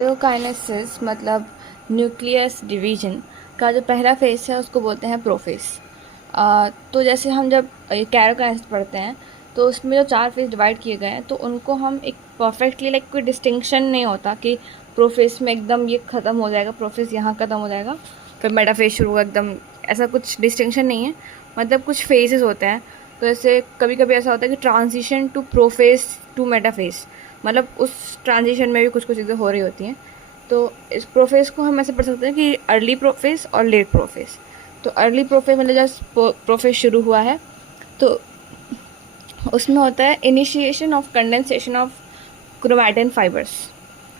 न्यूक्लियोकाइनेसिस मतलब nucleus division का जो पहला फेस है उसको बोलते हैं प्रोफेस। तो जैसे हम जब ये कैरोकाइनेसिस पढ़ते हैं तो उसमें जो 4 फेस डिवाइड किए गए हैं तो उनको हम एक परफेक्टली लाइक कोई डिस्टिंक्शन नहीं होता कि प्रोफेस में एकदम ये ख़त्म हो जाएगा, प्रोफेस यहाँ ख़त्म हो जाएगा फिर मेटाफेस शुरू होगा, एकदम ऐसा कुछ डिस्टिंक्शन नहीं है। मतलब कुछ फेजेस होते हैं। तो जैसे कभी कभी ऐसा होता है कि transition to prophase to metaphase, मतलब उस ट्रांजिशन में भी कुछ कुछ चीज़ें हो रही होती हैं। तो इस प्रोफेस को हम ऐसे पढ़ सकते हैं कि अर्ली प्रोफेस और लेट प्रोफेस। तो अर्ली प्रोफेस मतलब जब प्रोफेस शुरू हुआ है तो उसमें होता है initiation of condensation of chromatin fibres.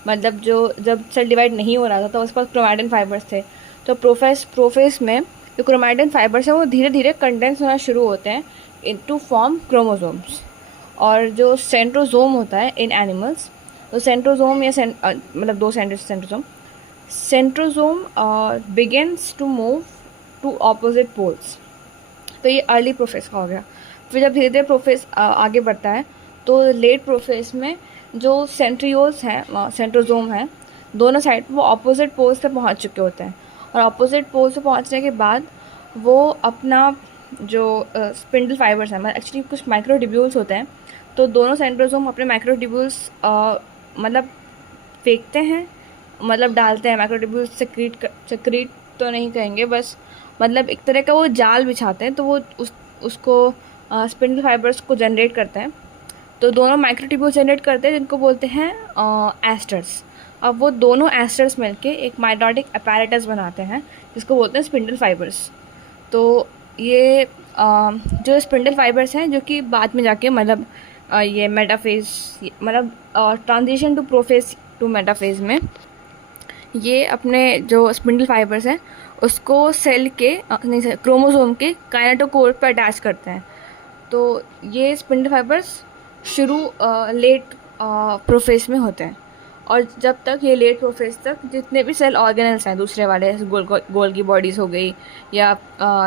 मतलब जो जब सेल डिवाइड नहीं हो रहा था तो उसके पास क्रोमैटिन फाइबर्स थे। तो प्रोफेस में जो क्रोमैटिन फाइबर्स हैं वो धीरे धीरे कंडेंस होना शुरू होते हैं इनटू फॉर्म क्रोमोसोम्स। और जो सेंट्रोजोम होता है इन एनिमल्स, तो सेंट्रोजोम या मतलब दो centrosome begins to move to opposite poles. तो ये अर्ली प्रोफेस का हो गया। फिर जब धीरे धीरे प्रोफेस आगे बढ़ता है तो लेट प्रोफेस में जो सेंट्रियोल्स हैं, सेंट्रोजोम हैं, दोनों साइड वो ऑपोजिट पोल्स पे पहुंच चुके होते हैं। और ऑपोजिट पोल्स पे पहुंचने के बाद वो अपना जो स्पिंडल फाइबर्स हैं, मतलब एक्चुअली कुछ माइक्रोट्यूब्यूल्स होते हैं, तो दोनों सेंट्रोजोम अपने माइक्रोट्यूब्यूल्स मतलब फेंकते हैं, मतलब डालते हैं माइक्रोट्यूब्यूल्स, सेक्रीट तो नहीं कहेंगे, बस मतलब एक तरह का वो जाल बिछाते हैं। तो वो उसको स्पिंडल फाइबर्स को जनरेट करते हैं। तो दोनों माइक्रोट्यूब्यूल्स जनरेट करते हैं जिनको बोलते हैं एस्टर्स। अब वो दोनों एस्टर्स मिलके एक माइटोटिक अपैरेटस बनाते हैं जिसको बोलते हैं स्पिंडल फाइबर्स। तो ये जो स्पिंडल फाइबर्स हैं जो कि बाद में जाके मतलब ये मेटाफेज, मतलब transition to prophase to metaphase में ये अपने जो स्पिंडल फाइबर्स हैं उसको सेल के नहीं, क्रोमोसोम के काइनेटोकोर पर अटैच करते हैं। तो ये स्पिंडल फाइबर्स शुरू लेट प्रोफेज में होते हैं। और जब तक ये लेट प्रोफेज तक जितने भी सेल ऑर्गेनल्स हैं दूसरे वाले, जैसे गोल की बॉडीज़ हो गई या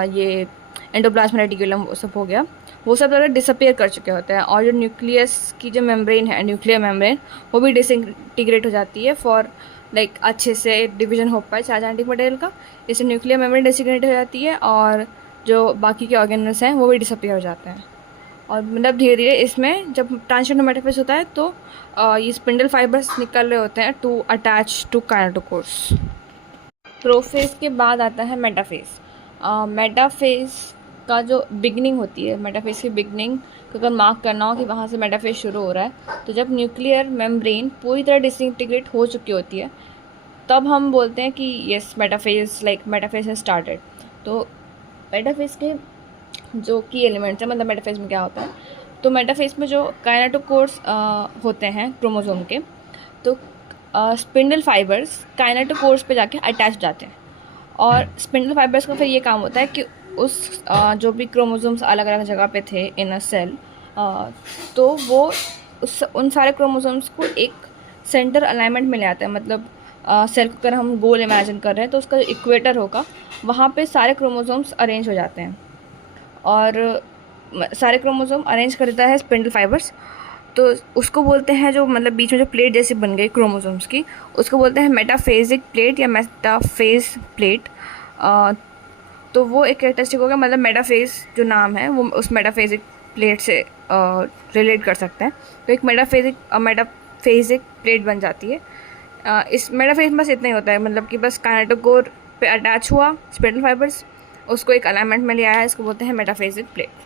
ये एंडोप्लाज्मिक रेटिकुलम वो सब हो गया, वो सब तरह डिसअपियर कर चुके होते हैं। और जो न्यूक्लियस की जो मेम्ब्रेन है, न्यूक्लियर मेम्ब्रेन, वो भी डिसइंटीग्रेट हो जाती है फॉर लाइक अच्छे से डिवीजन हो पाए चार जेनेटिक मटेरियल का। इससे न्यूक्लियर मेम्ब्रेन डिसइंटीग्रेट हो जाती है और जो बाकी के ऑर्गेनल्स हैं वो भी डिसअपियर हो जाते हैं। और मतलब धीरे धीरे इसमें जब ट्रांजिशन टू मेटाफेज होता है तो ये स्पिंडल फाइबर्स निकल रहे होते हैं to attach to kinetochores. Prophase के बाद आता है मेटाफेज। मेटाफेज का जो बिगनिंग होती है, मेटाफेज की बिगनिंग को अगर मार्क करना हो कि वहाँ से मेटाफेज शुरू हो रहा है, तो जब न्यूक्लियर मेम्ब्रेन पूरी तरह डिसइंटीग्रेट हो चुकी होती है तब हम बोलते हैं कि येस मेटाफेज हैज स्टार्टेड। तो मेटाफेज के जो की एलिमेंट्स हैं, मतलब मेटाफेज में क्या होता है, तो मेटाफेज में जो काइनेटोकोर्स होते हैं क्रोमोसोम के, तो स्पिंडल फाइबर्स काइनेटोकोर्स पे जाके अटैच जाते हैं। और स्पिंडल फाइबर्स का फिर ये काम होता है कि उस जो भी क्रोमोसोम्स अलग अलग जगह पे थे इन अ सेल, तो वो उन सारे क्रोमोसोम्स को एक सेंटर अलाइनमेंट में ले आते हैं। मतलब सेल को अगर हम गोल इमेजिन कर रहे हैं तो उसका जो इक्वेटर होगा वहाँ पे सारे क्रोमोसोम्स अरेंज हो जाते हैं। और सारे क्रोमोसोम अरेंज कर देता है स्पिंडल फाइबर्स। तो उसको बोलते हैं, जो मतलब बीच में जो प्लेट जैसी बन गई क्रोमोसोम्स की, उसको बोलते हैं मेटाफेजिक प्लेट या मेटाफेज प्लेट। तो वो एक कैरेक्टरिस्टिक हो गया, मतलब मेटाफेज जो नाम है वो उस मेटाफेजिक प्लेट से रिलेट कर सकते हैं। तो एक मेटाफेजिक प्लेट बन जाती है। इस मेटाफेज में बस इतना ही होता है, मतलब कि बस काइनेटोकोर पे अटैच हुआ स्पिंडल फाइबर्स, उसको एक अलाइनमेंट में ले आया, इसको बोलते हैं मेटाफेजिक प्लेट।